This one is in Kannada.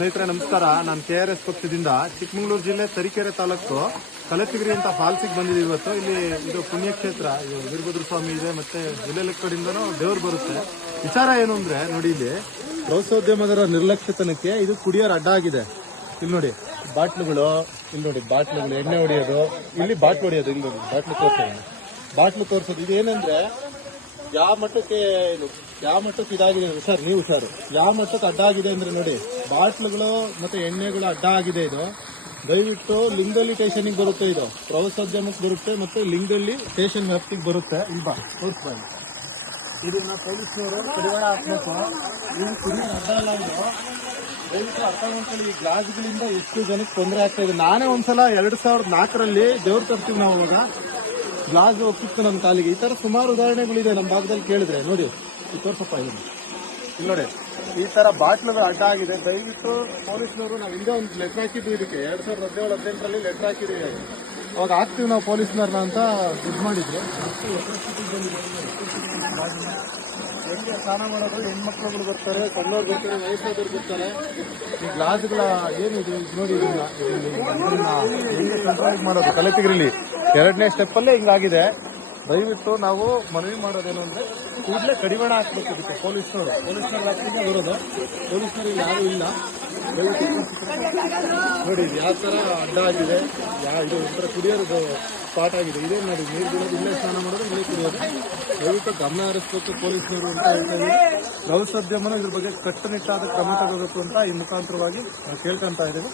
ಸ್ನೇಹಿತರೆ, ನಮಸ್ಕಾರ. ನಾನು ಕೆ ಆರ್ ಎಸ್ ಪಕ್ಷದಿಂದ ಚಿಕ್ಕಮಗಳೂರು ಜಿಲ್ಲೆ ತರೀಕೆರೆ ತಾಲೂಕು ಕಲತಿಗಿರಿ ಅಂತ ಫಾಲ್ಸಿಗೆ ಬಂದಿದ್ದೀವಿ ಇವತ್ತು. ಇಲ್ಲಿ ಇದು ಪುಣ್ಯಕ್ಷೇತ್ರ. ವೀರಭದ್ರ ಸ್ವಾಮಿ ಇದೆ, ಮತ್ತೆ ಜಿಲ್ಲೆ ಕಡೆಯಿಂದನೂ ದೇವರು ಬರುತ್ತೆ. ವಿಚಾರ ಏನು ಅಂದ್ರೆ, ನೋಡಿ ಇಲ್ಲಿ, ಪ್ರವಾಸೋದ್ಯಮದರ ನಿರ್ಲಕ್ಷ್ಯತನಕ್ಕೆ ಇದು ಕುಡಿಯೋರ್ ಅಡ್ಡ ಆಗಿದೆ. ಇಲ್ಲಿ ನೋಡಿ, ಬಾಟ್ಲುಗಳು, ಇಲ್ಲಿ ನೋಡಿ, ಬಾಟ್ಲುಗಳು, ಎಣ್ಣೆ ಹೊಡೆಯೋದು. ಇಲ್ಲಿ ಬಾಟ್ಲು ಹೊಡೆಯೋದು, ಇಲ್ಲಿ ನೋಡಿ, ಬಾಟ್ಲು ತೋರಿಸೋದು. ಬಾಟ್ಲು ತೋರಿಸೋದು. ಇದೇನಂದ್ರೆ ಯಾವ ಮಟ್ಟಕ್ಕೆ ಯಾವ ಮಟ್ಟಕ್ಕೆ ಇದಾಗಿದೆ ಸರ್, ನೀವು ಸರ್, ಯಾವ ಮಟ್ಟಕ್ಕೆ ಅಡ್ಡ ಆಗಿದೆ ಅಂದ್ರೆ ನೋಡಿ, ಬಾಟ್ಲುಗಳು ಮತ್ತೆ ಎಣ್ಣೆಗಳು ಅಡ್ಡ ಆಗಿದೆ ಇದು. ದಯವಿಟ್ಟು ಲಿಂಗಲ್ಲಿ ಸ್ಟೇಷನ್ಗೆ ಬರುತ್ತೆ ಇದು. ಪ್ರವಾಸೋದ್ಯಮಕ್ಕೆ ಬರುತ್ತೆ ಮತ್ತೆ ಲಿಂಗಲ್ಲಿ ಸ್ಟೇಷನ್ ವ್ಯಾಪ್ತಿಗೆ ಬರುತ್ತೆ. ಇಲ್ವಾ ಬಾ ತೋರಿಸ್ಬಾ ಇಲ್ಲಿ. ಇದನ್ನ ಪೊಲೀಸ್ನವರು ಕಡಿವಾಣ ಹಾಕ್ಬೇಕು ಅಡ್ಡ ಅಲ್ಲ ಇದು. ದಯವಿಟ್ಟು ಅರ್ಥ ಮಾಡ್ಕೊಳ್ಳಿ, ಈ ಗ್ಲಾಸ್ಗಳಿಂದ ಎಷ್ಟು ಜನಕ್ಕೆ ತೊಂದರೆ ಆಗ್ತಾ ಇದೆ. ನಾನೇ ಒಂದ್ಸಲ ಎರಡ್ ಸಾವಿರದ ನಾಲ್ಕರಲ್ಲಿ ದೇವ್ರು ತರ್ತೀವಿ ನಾವು ಅವಾಗ ಗ್ಲಾಸ್ ಹೋಗ್ತಿತ್ತು ನಮ್ಮ ಕಾಲಿಗೆ. ಈ ತರ ಸುಮಾರು ಉದಾಹರಣೆಗಳಿದೆ ನಮ್ಮ ಭಾಗದಲ್ಲಿ ಕೇಳಿದ್ರೆ. ನೋಡಿ ಈ ತೋರ್ಸಪ್ಪ ಇದನ್ನು ಇಲ್ಲಿ ನೋಡಿ, ಈ ತರ ಬಾಟ್ಲುಗಳು ಅಡ್ಡ ಆಗಿದೆ. ದಯವಿಟ್ಟು ಪೊಲೀಸ್ನವರು, ನಾವು ಹಿಂದೆ ಒಂದು ಲೆಟರ್ ಹಾಕಿದ್ವಿ ಇದಕ್ಕೆ. ಎರಡ್ ಸಾವಿರದ ಹದಿನೇಳು, ಹದಿನೆಂಟರಲ್ಲಿ ಲೆಟರ್ ಹಾಕಿದ್ವಿ ಅವಾಗ ಹಾಕ್ತೀವಿ ನಾವು ಪೊಲೀಸ್ನವ್ರನ್ನ ಅಂತ ಇದು ಮಾಡಿದ್ರು. ಹೆಂಗೆ ಸ್ನಾನ ಮಾಡೋದು? ಹೆಣ್ಮಕ್ಳುಗಳು ಬರ್ತಾರೆ, ಸಣ್ಣವ್ರು ಬರ್ತಾರೆ, ವಯಸ್ಸಾದವ್ರು ಬರ್ತಾರೆ. ಈ ಗ್ಲಾಸ್ಗಳ ಏನಿದೆ? ನೋಡಿ ಹೆಂಗೆ ಕಂಟ್ರೋಲ್ ಮಾಡೋದು? ಕಲೆತಿಗಿರಲಿ ಎರಡನೇ ಸ್ಟೆಪ್ಪಲ್ಲೇ ಹಿಂಗಾಗಿದೆ. ದಯವಿಟ್ಟು ನಾವು ಮನವಿ ಮಾಡೋದೇನು ಅಂದ್ರೆ ಕೂಡಲೇ ಕಡಿವಾಣ ಹಾಕ್ಬೇಕು ಇದಕ್ಕೆ. ಪೊಲೀಸ್ನವರು. ಪೊಲೀಸ್ನವ್ರು ಹಾಕಿದ್ರೆ ಬರೋದು. ಪೊಲೀಸ್ನವ್ರು ಯಾರು ಇಲ್ಲ. ನೋಡಿ ಯಾವ ಥರ ಅಡ್ಡ ಆಗಿದೆ. ಯಾವ ಇದು ಒಂಥರ ಕುಡಿಯೋದು ಸ್ಪಾಟ್ ಆಗಿದೆ. ಇದೇ ನೋಡಿ, ನೀರು ಬಿಡೋದು, ಇಲ್ಲೇ ಸ್ನಾನ ಮಾಡೋದು ಇಲ್ಲೇ ಕುಡಿಯೋದು. ದಯವಿಟ್ಟು ಗಮನ ಹರಿಸ್ಬೇಕು ಪೊಲೀಸ್ನವರು ಅಂತ ಹೇಳ್ತಾ ಇದ್ದೀವಿ ಪ್ರವಾಸೋದ್ಯಮನ ಇದ್ರ ಬಗ್ಗೆ ಕಟ್ಟುನಿಟ್ಟಾದ ಕ್ರಮ ತಗೋಬೇಕು ಅಂತ ಈ ಮುಖಾಂತರವಾಗಿ ಕೇಳ್ಕೊಂತ ಇದ್ದೀವಿ.